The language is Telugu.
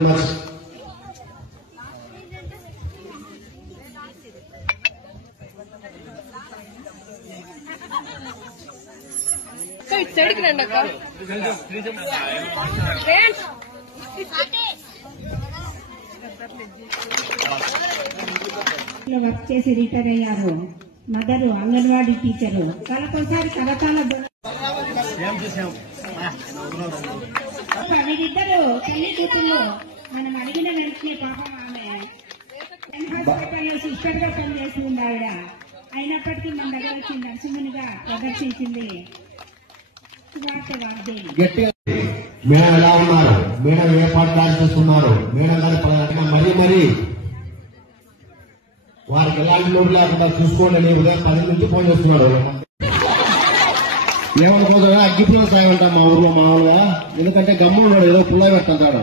వర్క్ చేసి రిటైర్ అయ్యారు. Mother anganwadi teacher. కలతోసారి కలతాల వీరిద్దరు తల్లి కూతుళ్ళు. మనం అడిగిన వెంటనే పాపం ఆమె హాస్పిటల్లో సిస్టర్ గా పనిచేస్తుంది ఆవిడ. అయినప్పటికీ మన దగ్గర వచ్చి నరసింహునిగా ప్రదర్శించింది. మేడం ఎలా ఉన్నారు, మేడం ఏ పాట చేస్తున్నారు, మేడం గారి మరీ వారికి ఎలాంటి లోటు లేకుండా చూసుకోండి. ఉదయం 10 నుంచి ఫోన్ చేస్తున్నారు. ఏమనుకోదా అగ్గిపుల్ల సాయం అంటాం మా ఊర్లో మామూలుగా. ఎందుకంటే గమ్ముడు ఏదో పుల్ల పెట్టంటాడు.